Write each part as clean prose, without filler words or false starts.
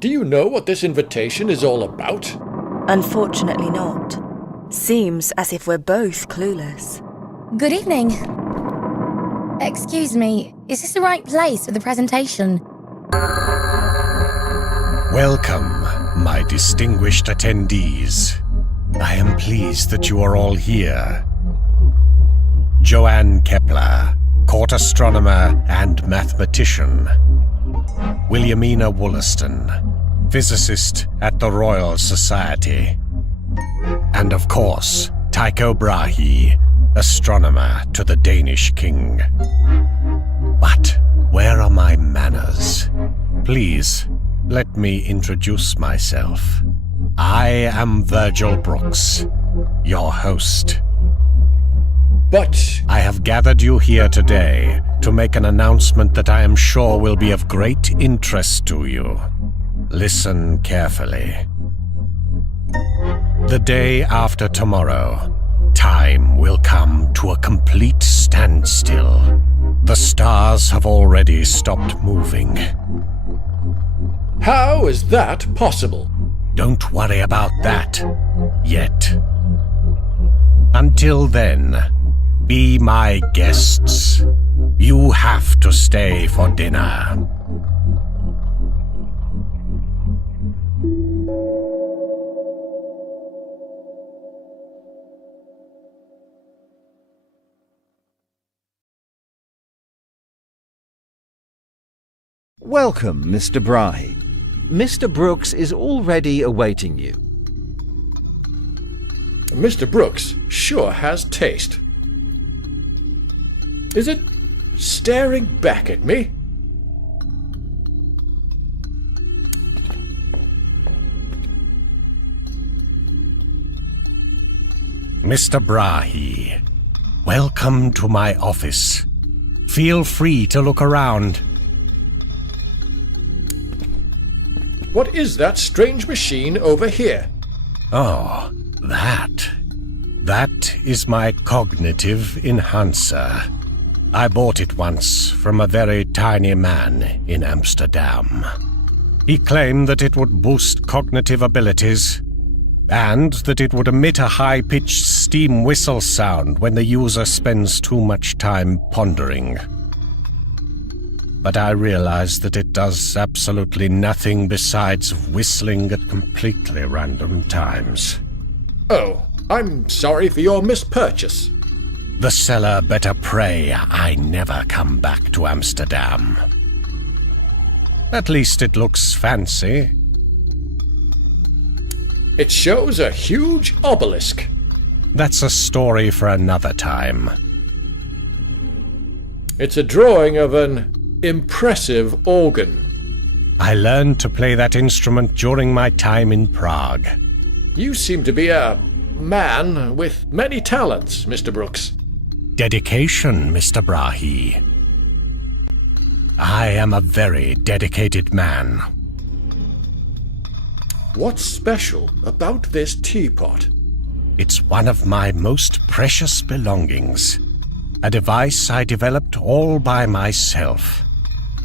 Do you know what this invitation is all about? Unfortunately not. Seems as if we're both clueless. Good evening. Excuse me, is this the right place for the presentation? Welcome, my distinguished attendees. I am pleased that you are all here. Johann Kepler, court astronomer and mathematician. Williamina Wollaston, physicist at the Royal Society. And of course, Tycho Brahe, astronomer to the Danish king. But where are my manners? Please, let me introduce myself. I am Virgil Brooks, your host. But I have gathered you here today to make an announcement that I am sure will be of great interest to you. Listen carefully. The day after tomorrow, time will come to a complete standstill. The stars have already stopped moving. how is that possible? Don't worry about that yet. Until then, be my guests. You have to stay for dinner. Welcome, Mr. Brahe. Mr. Brooks is already awaiting you. Mr. Brooks sure has taste. Is it staring back at me? Mr. Brahe, welcome to my office. Feel free to look around. What is that strange machine over here? Oh, that. That is my cognitive enhancer. I bought it once from a very tiny man in Amsterdam. He claimed that it would boost cognitive abilities, and that it would emit a high-pitched steam whistle sound when the user spends too much time pondering. But I realized that it does absolutely nothing besides whistling at completely random times. Oh, I'm sorry for your mispurchase. The seller better pray I never come back to Amsterdam. At least it looks fancy. It shows a huge obelisk. That's a story for another time. It's a drawing of an impressive organ. I learned to play that instrument during my time in Prague. You seem to be a man with many talents, Mr. Brooks. Dedication, Mr. Brahe. I am a very dedicated man. What's special about this teapot? It's one of my most precious belongings. A device I developed all by myself.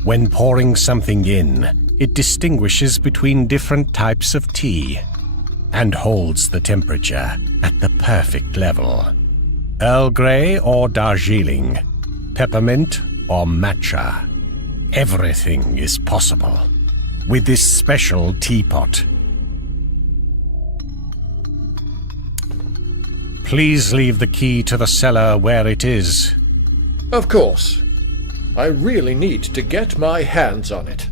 When pouring something in, it distinguishes between different types of tea and holds the temperature at the perfect level. Earl Grey or Darjeeling, peppermint or matcha. Everything is possible with this special teapot. Please leave the key to the cellar where it is. Of course. I really need to get my hands on it.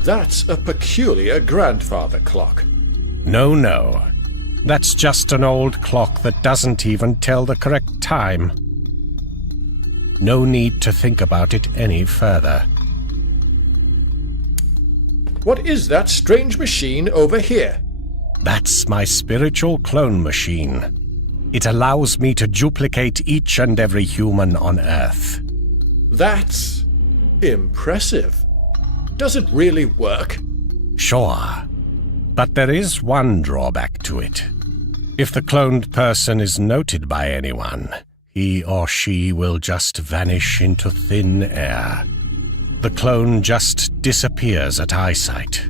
That's a peculiar grandfather clock. No. That's just an old clock that doesn't even tell the correct time. No need to think about it any further. What is that strange machine over here? That's my spiritual clone machine. It allows me to duplicate each and every human on Earth. That's impressive. Does it really work? Sure, but there is one drawback to it. If the cloned person is noted by anyone, he or she will just vanish into thin air. The clone just disappears at eyesight.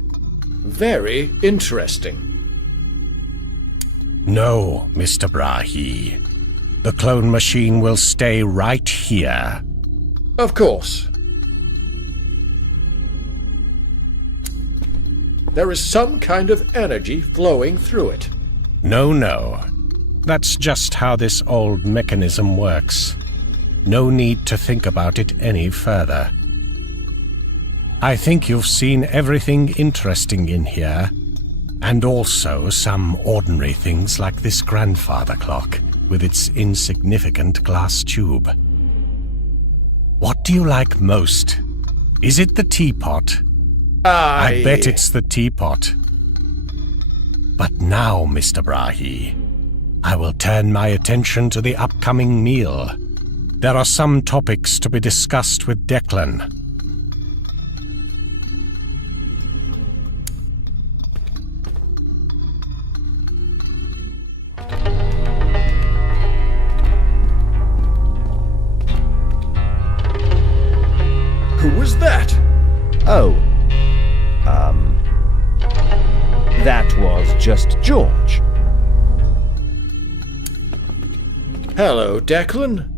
Very interesting. No, Mr. Brahe. The clone machine will stay right here. Of course. There is some kind of energy flowing through it. No. That's just how this old mechanism works. No need to think about it any further. I think you've seen everything interesting in here, and also some ordinary things like this grandfather clock with its insignificant glass tube. What do you like most? Is it the teapot? I bet it's the teapot. But now, Mr. Brahe, I will turn my attention to the upcoming meal. There are some topics to be discussed with Declan. Who was that? Oh, that was just George. Hello, Declan.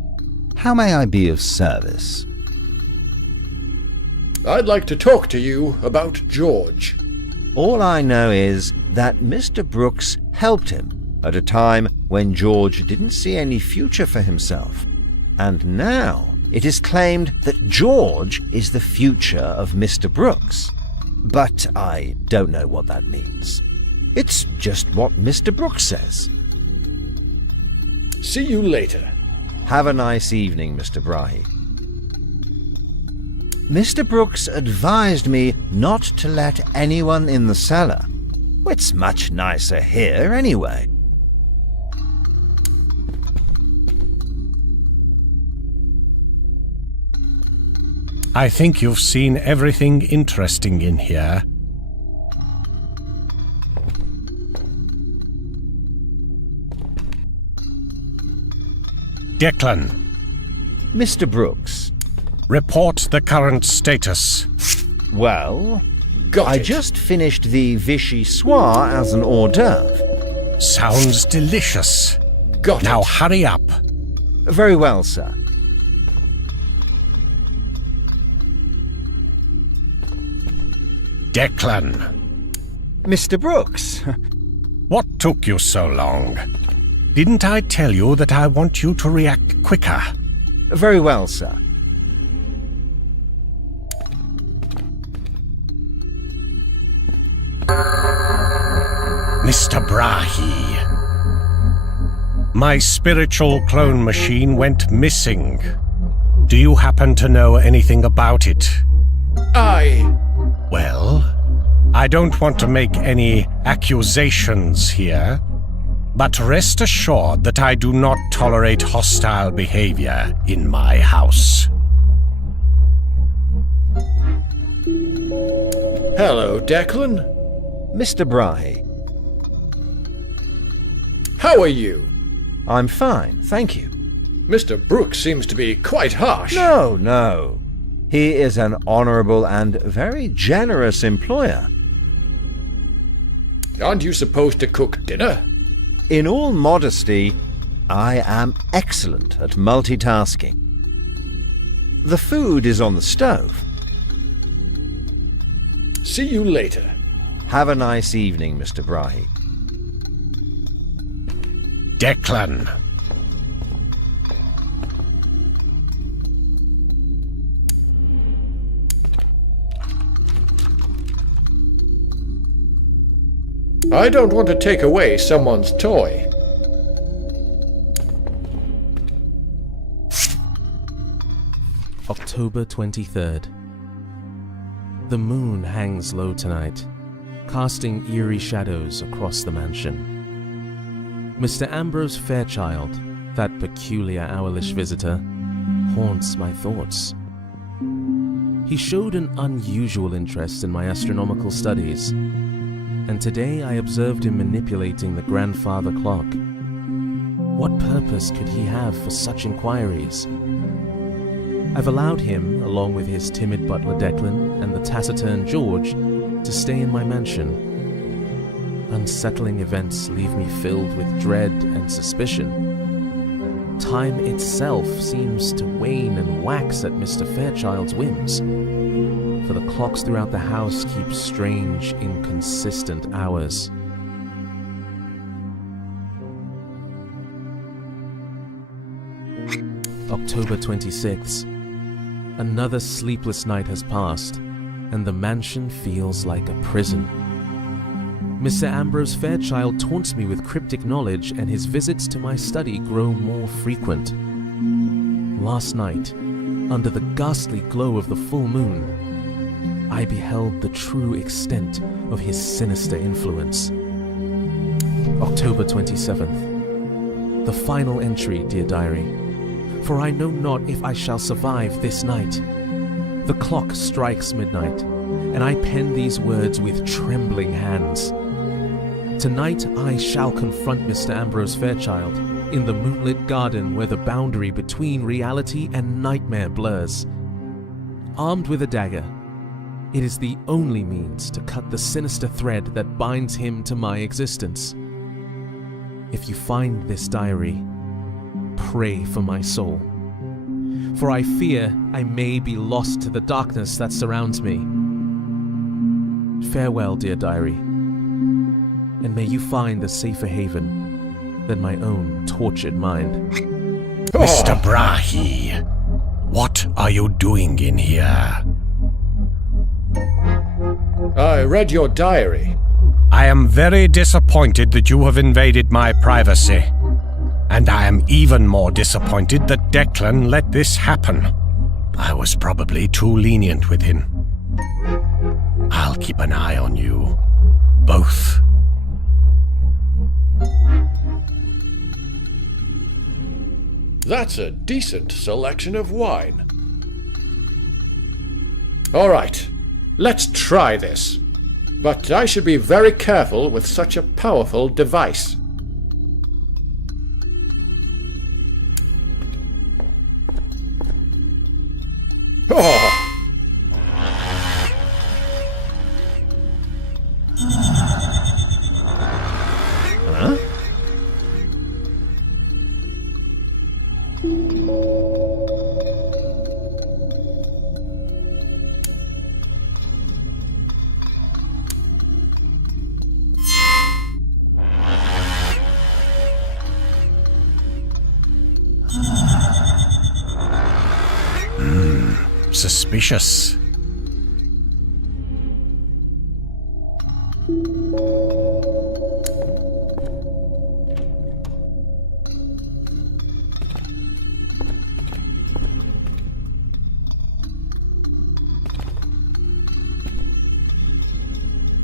How may I be of service? I'd like to talk to you about George. All I know is that Mr. Brooks helped him at a time when George didn't see any future for himself. And now it is claimed that George is the future of Mr. Brooks. But I don't know what that means. It's just what Mr. Brooks says. See you later. Have a nice evening, Mr. Brahe. Mr. Brooks advised me not to let anyone in the cellar. It's much nicer here anyway. I think you've seen everything interesting in here. Declan, Mr. Brooks. report the current status. Well, Got I it. just finished the Vichy Soir as an hors d'oeuvre. Sounds delicious. Got Now it. hurry up. Very well, sir. Declan, Mr. Brooks. what took you so long? Didn't I tell you that I want you to react quicker? Very well, sir. Mr. Brahe. My spiritual clone machine went missing. Do you happen to know anything about it? Well, I don't want to make any accusations here, but rest assured that I do not tolerate hostile behavior in my house. Hello, Declan. Mr. Brahe. How are you? I'm fine, thank you. Mr. Brooks seems to be quite harsh. No. He is an honorable and very generous employer. Aren't you supposed to cook dinner? In all modesty, I am excellent at multitasking. The food is on the stove. See you later. Have a nice evening, Mr. Brahe. Declan. I don't want to take away someone's toy. October 23rd. The moon hangs low tonight, casting eerie shadows across the mansion. Mr. Ambrose Fairchild, that peculiar owlish visitor, haunts my thoughts. He showed an unusual interest in my astronomical studies, and today I observed him manipulating the grandfather clock. What purpose could he have for such inquiries? I've allowed him, along with his timid butler Declan and the taciturn George, to stay in my mansion. Unsettling events leave me filled with dread and suspicion. Time itself seems to wane and wax at Mr. Fairchild's whims, for the clocks throughout the house keep strange, inconsistent hours. October 26th. Another sleepless night has passed, and the mansion feels like a prison. Mr. Ambrose Fairchild taunts me with cryptic knowledge, and his visits to my study grow more frequent. Last night, under the ghastly glow of the full moon, I beheld the true extent of his sinister influence. October 27th. The final entry, dear diary. For I know not if I shall survive this night. The clock strikes midnight, and I pen these words with trembling hands. Tonight I shall confront Mr. Ambrose Fairchild in the moonlit garden where the boundary between reality and nightmare blurs. Armed with a dagger, it is the only means to cut the sinister thread that binds him to my existence. If you find this diary, pray for my soul, for I fear I may be lost to the darkness that surrounds me. Farewell, dear diary, and may you find a safer haven than my own tortured mind. Mr. Brahe, what are you doing in here? I read your diary. I am very disappointed that you have invaded my privacy. And I am even more disappointed that Declan let this happen. I was probably too lenient with him. I'll keep an eye on you, both. That's a decent selection of wine. All right, let's try this. But I should be very careful with such a powerful device. Oh! Huh? Suspicious.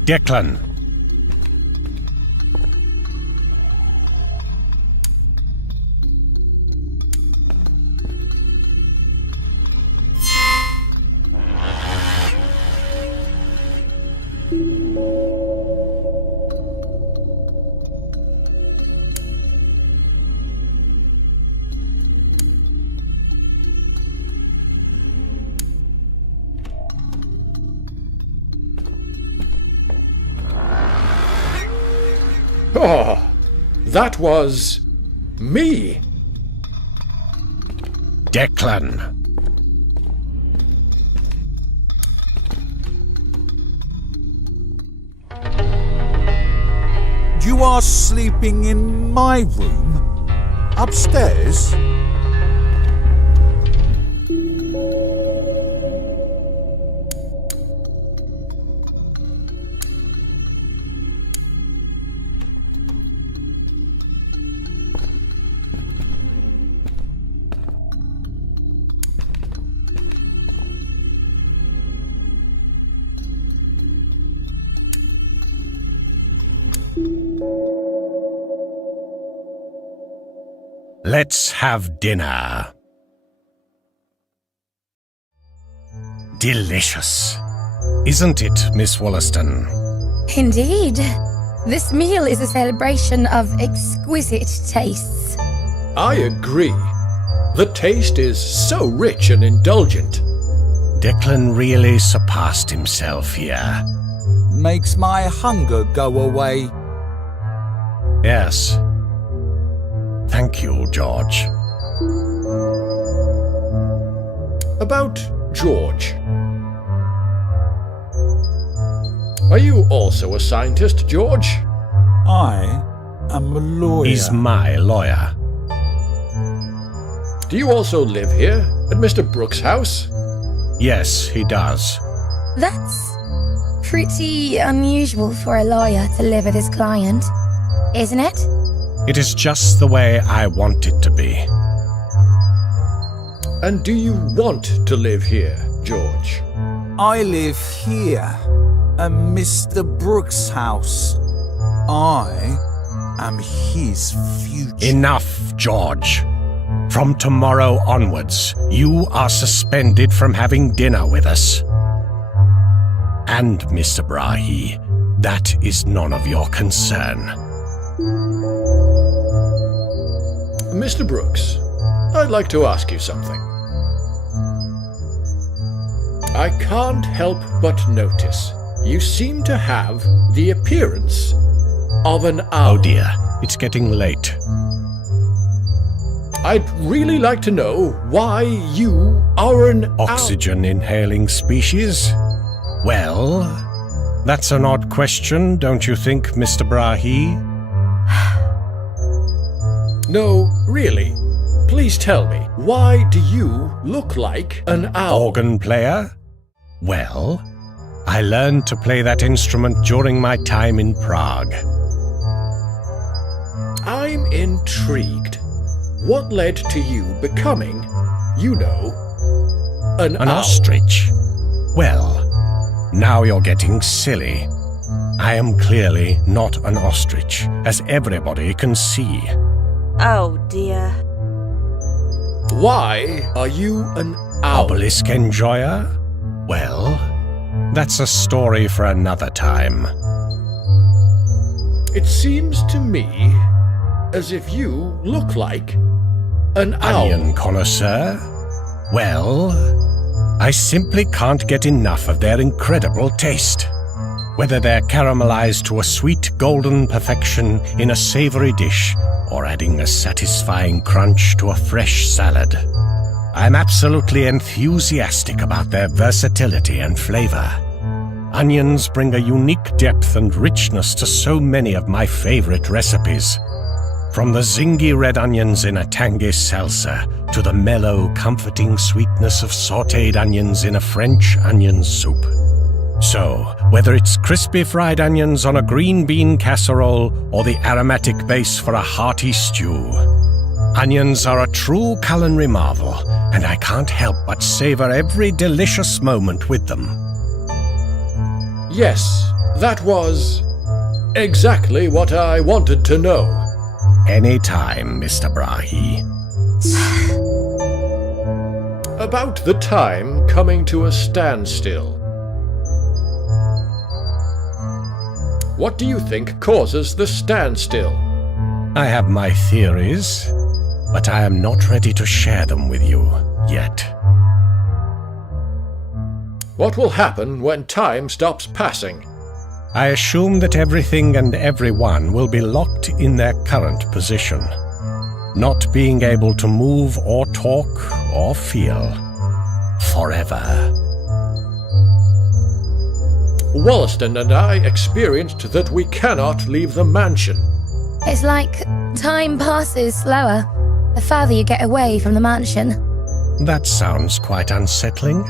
Declan. Oh, that was me. Declan. You are sleeping in my room? Upstairs? Let's have dinner. Delicious. Isn't it, Miss Wollaston? Indeed. This meal is a celebration of exquisite tastes. I agree. The taste is so rich and indulgent. Declan really surpassed himself here. Makes my hunger go away. Yes. Thank you, George. About George. Are you also a scientist, George? I am a lawyer. He's my lawyer. Do you also live here, at Mr. Brooks' house? Yes, he does. That's pretty unusual for a lawyer to live with his client, isn't it? It is just the way I want it to be. And do you want to live here, George? I live here, at Mr. Brooks' house. I am his future. Enough, George. From tomorrow onwards, you are suspended from having dinner with us. And, Mr. Brahe, that is none of your concern. Mr. Brooks, I'd like to ask you something. I can't help but notice you seem to have the appearance of an owl. Oh dear, it's getting late. I'd really like to know why you are an Oxygen-inhaling species? Well, that's an odd question, don't you think, Mr. Brahe? No, really. Please tell me, why do you look like an owl? Organ player? Well, I learned to play that instrument during my time in Prague. I'm intrigued. What led to you becoming, an owl? Ostrich? Well, now you're getting silly. I am clearly not an ostrich, as everybody can see. Oh dear. Why are you an owl? Obelisk enjoyer? Well, that's a story for another time. It seems to me as if you look like an owl. Onion connoisseur? Well, I simply can't get enough of their incredible taste. Whether they're caramelized to a sweet golden perfection in a savory dish, or adding a satisfying crunch to a fresh salad. I'm absolutely enthusiastic about their versatility and flavor. Onions bring a unique depth and richness to so many of my favorite recipes. From the zingy red onions in a tangy salsa to the mellow, comforting sweetness of sautéed onions in a French onion soup. So, whether it's crispy fried onions on a green bean casserole or the aromatic base for a hearty stew, onions are a true culinary marvel, and I can't help but savor every delicious moment with them. Yes, that was exactly what I wanted to know. Anytime, Mr. Brahe. About the time coming to a standstill. What do you think causes the standstill? I have my theories, but I am not ready to share them with you yet. What will happen when time stops passing? I assume that everything and everyone will be locked in their current position, not being able to move or talk or feel forever. Wollaston and I experienced that we cannot leave the mansion. It's like time passes slower the further you get away from the mansion. That sounds quite unsettling.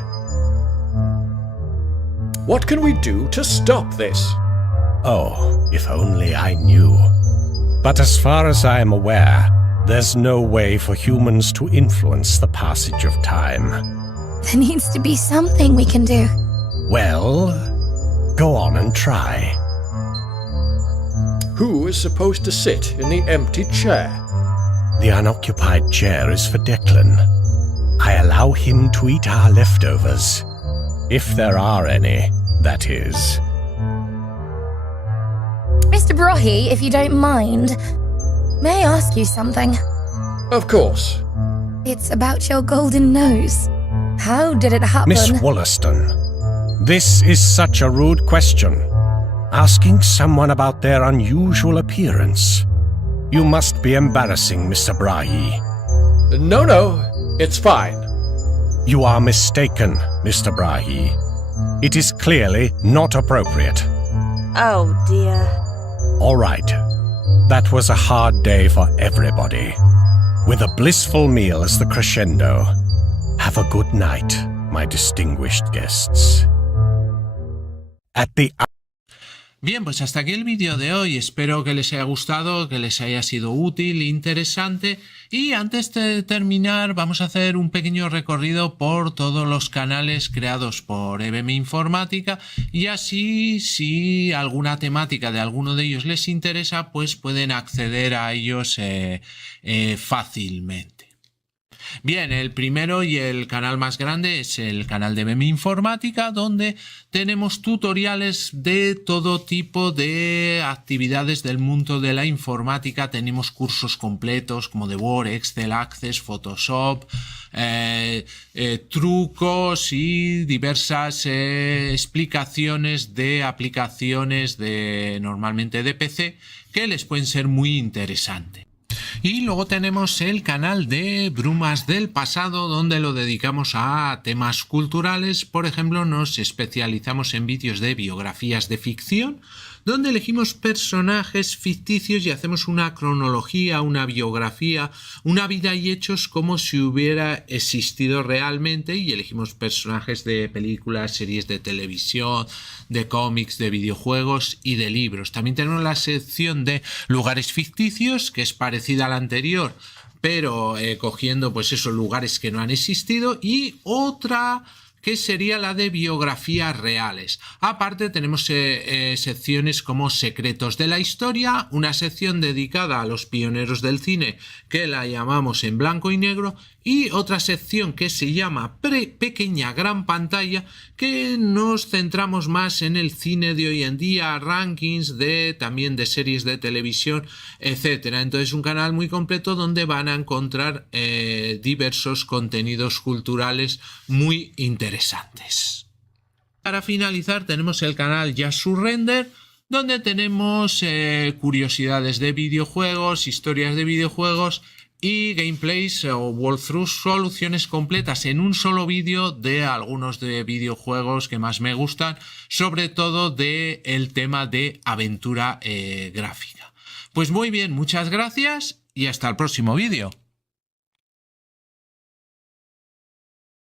What can we do to stop this? Oh, if only I knew. But as far as I am aware, there's no way for humans to influence the passage of time. There needs to be something we can do. Well, go on and try. Who is supposed to sit in the empty chair? The unoccupied chair is for Declan. I allow him to eat our leftovers. If there are any, that is. Mr. Brahe, if you don't mind, may I ask you something? Of course. It's about your golden nose. How did it happen? Miss Wollaston, this is such a rude question. Asking someone about their unusual appearance. You must be embarrassing, Mr. Brahe. No, it's fine. You are mistaken, Mr. Brahe. It is clearly not appropriate. Oh dear. All right. That was a hard day for everybody. With a blissful meal as the crescendo. Have a good night, my distinguished guests. At the Bien, pues hasta aquí el vídeo de hoy. Espero que les haya gustado, que les haya sido útil, interesante. Y antes de terminar, vamos a hacer un pequeño recorrido por todos los canales creados por EBM Informática. Y así, si alguna temática de alguno de ellos les interesa, pues pueden acceder a ellos fácilmente. Bien, el primero y el canal más grande es el canal de EBM Informática, donde tenemos tutoriales de todo tipo de actividades del mundo de la informática. Tenemos cursos completos como de Word, Excel, Access, Photoshop, trucos y diversas explicaciones de aplicaciones normalmente de PC que les pueden ser muy interesantes. Y luego tenemos el canal de Brumas del Pasado, donde lo dedicamos a temas culturales. Por ejemplo, nos especializamos en vídeos de biografías de ficción, donde elegimos personajes ficticios y hacemos una cronología, una biografía, una vida y hechos como si hubiera existido realmente, y elegimos personajes de películas, series de televisión, de cómics, de videojuegos y de libros. También tenemos la sección de lugares ficticios, que es parecida a la anterior, pero cogiendo pues esos lugares que no han existido, y otra que sería la de biografías reales. Aparte tenemos secciones como Secretos de la Historia, una sección dedicada a los pioneros del cine que la llamamos En Blanco y Negro, y otra sección que se llama Pequeña Gran Pantalla, que nos centramos más en el cine de hoy en día, rankings también de series de televisión, etcétera. Entonces, un canal muy completo donde van a encontrar diversos contenidos culturales muy interesantes. Para finalizar, tenemos el canal Just Surrender, donde tenemos curiosidades de videojuegos, historias de videojuegos y gameplays o walkthroughs, soluciones completas en un solo vídeo de algunos de videojuegos que más me gustan, sobre todo del tema de aventura gráfica. Pues muy bien, muchas gracias y hasta el próximo vídeo.